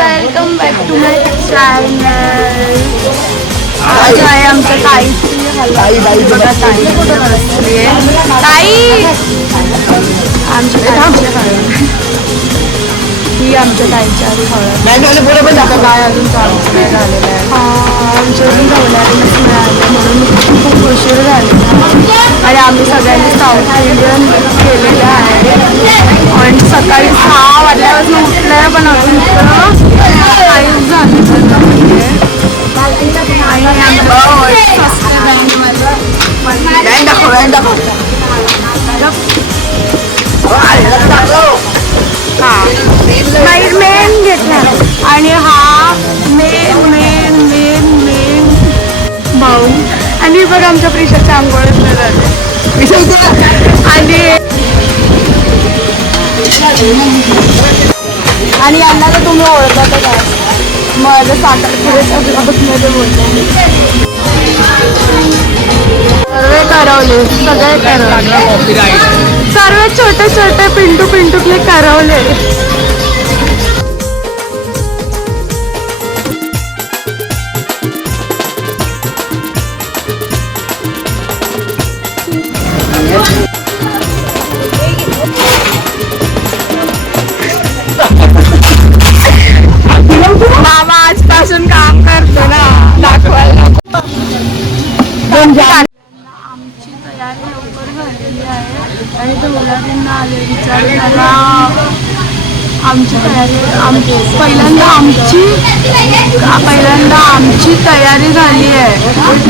Welcome back to my channel. आज आहे आमच्या ताईची हलदी. बघा ताई बसली आहे. ताई आमच्या ताईची हळद. ही आमच्या ताईची आधी हळद. काय अजून चालू नाही झालेलं आहे. आमच्या अजून गवल्यारीच मिळाले म्हणून खूप उशीर झालेला आणि आम्ही सगळ्यांनी साऊथ इंडियन केलेलं आहे. आणि सकाळी 6 वाजल्यापासून उठलं पण अजून काहीच झालं मेन घेतला आणि हा मेन मेन मेन मेन भाऊ. आणि बघ आमच्या प्रिशाच्या आंघोळच नाही झाले. आणि यांना तर तुम्ही ओळखतच आहे. माझं साखरपुड्याच्या ब्लॉगमध्ये बोलतो. सर्व करवले सगळे करवले. सर्व छोटे छोटे पिंटू पिंटूकले करवले. मामा आजपासून काम करतो ना दाखवायला. आमची तयारी लवकर झालेली आहे आणि तो मुलांना आले विचार झाला. आमची तयारी पहिल्यांदा आमची तयारी झाली आहे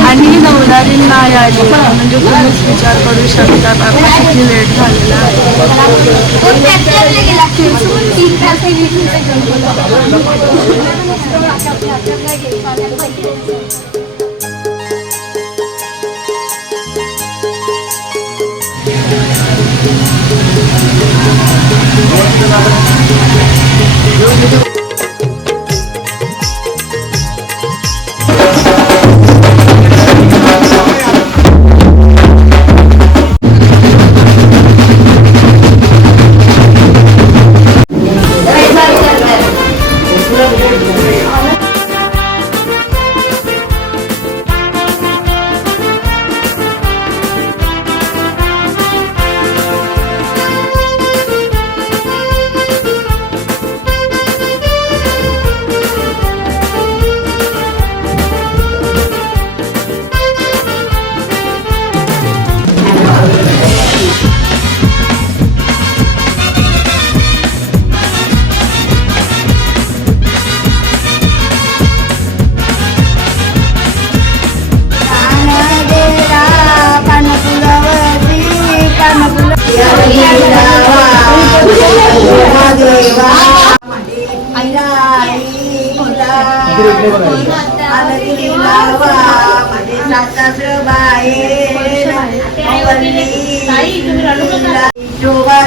आणि नवरारींना आली. म्हणजे तुम्हीच विचार करू शकता आता किती लेट झालेला आहे.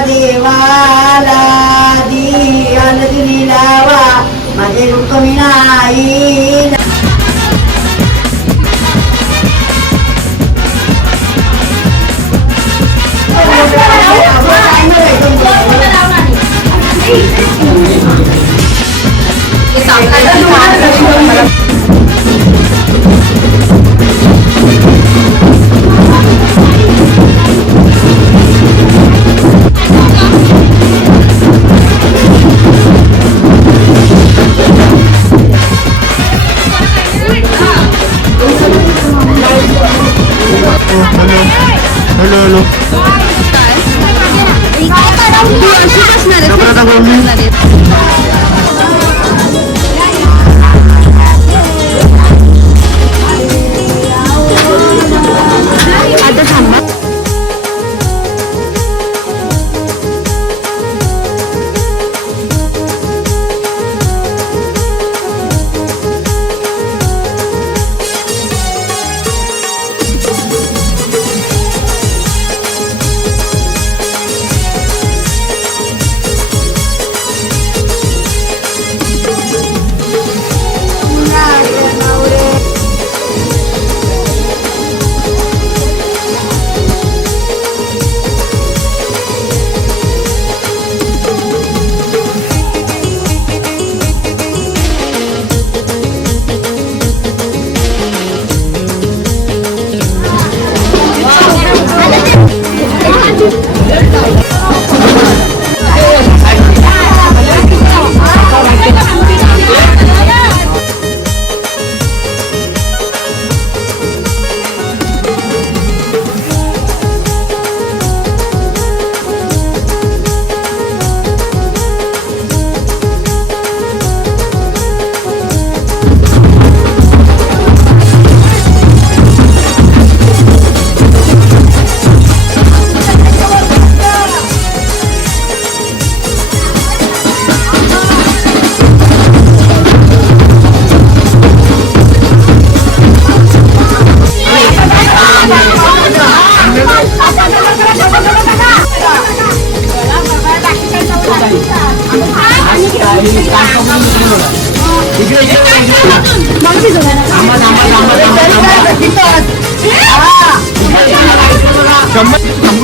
देवाला दी अलगनी लावा माझे रुक्मिणी आई. शंभर